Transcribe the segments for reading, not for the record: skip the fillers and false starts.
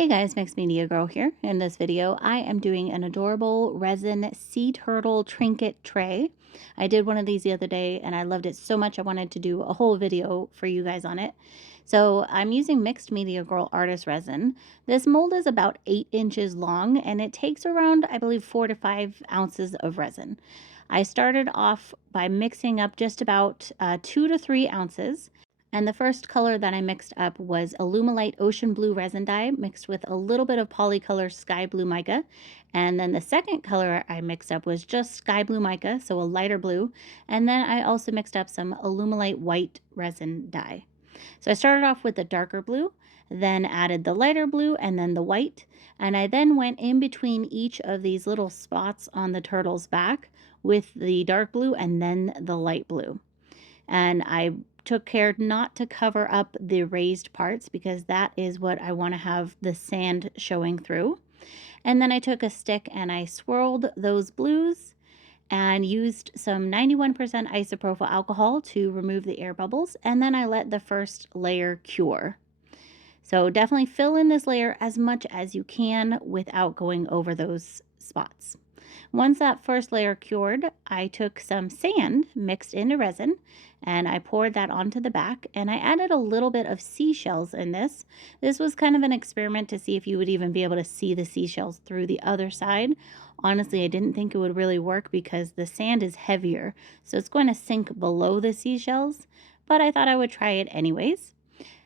Hey guys, Mixed Media Girl here. In this video, I am doing an adorable resin sea turtle trinket tray. I did one of these the other day and I loved it so much I wanted to do a whole video for you guys on it. So I'm using Mixed Media Girl artist resin. This mold is about 8 inches long and it takes around, I believe, 4 to 5 ounces of resin. I started off by mixing up just about 2 to 3 ounces. And the first color that I mixed up was Illumilite Ocean Blue Resin Dye mixed with a little bit of Polycolor Sky Blue Mica. And then the second color I mixed up was just Sky Blue Mica, so a lighter blue. And then I also mixed up some Illumilite White Resin Dye. So I started off with the darker blue, then added the lighter blue and then the white. And I then went in between each of these little spots on the turtle's back with the dark blue and then the light blue. And I took care not to cover up the raised parts because that is what I want to have the sand showing through. And then I took a stick and I swirled those blues and used some 91% isopropyl alcohol to remove the air bubbles. And then I let the first layer cure. So definitely fill in this layer as much as you can without going over those spots. Once that first layer cured, I took some sand mixed into resin and I poured that onto the back, and I added a little bit of seashells in this. This was kind of an experiment to see if you would even be able to see the seashells through the other side. Honestly, I didn't think it would really work because the sand is heavier, so it's going to sink below the seashells, but I thought I would try it anyways.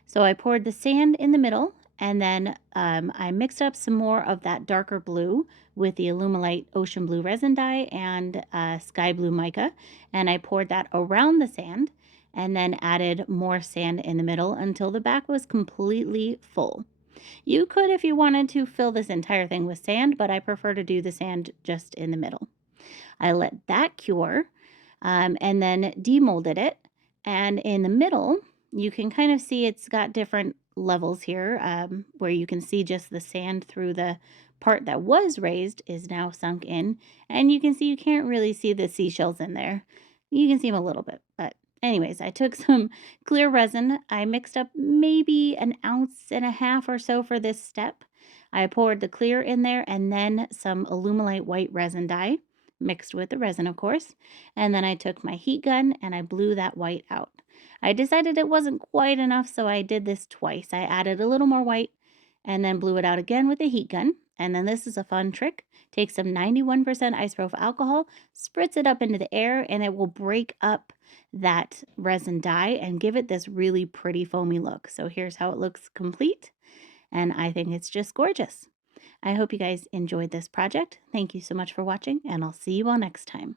So I poured the sand in the middle, and then I mixed up some more of that darker blue with the Illumilite Ocean Blue Resin Dye and Sky Blue Mica, and I poured that around the sand and then added more sand in the middle until the back was completely full. You could, if you wanted to, fill this entire thing with sand, but I prefer to do the sand just in the middle. I let that cure and then demolded it, and in the middle, you can kind of see it's got different levels here where you can see just the sand through the part that was raised is now sunk in. And you can see you can't really see the seashells in there. You can see them a little bit. But anyways, I took some clear resin. I mixed up maybe 1.5 ounces or so for this step. I poured the clear in there and then some Illumilite white resin dye mixed with the resin, of course. And then I took my heat gun and I blew that white out. I decided it wasn't quite enough, so I did this twice. I added a little more white and then blew it out again with a heat gun. And then this is a fun trick. Take some 91% isopropyl alcohol, spritz it up into the air, and it will break up that resin dye and give it this really pretty foamy look. So here's how it looks complete. And I think it's just gorgeous. I hope you guys enjoyed this project. Thank you so much for watching, and I'll see you all next time.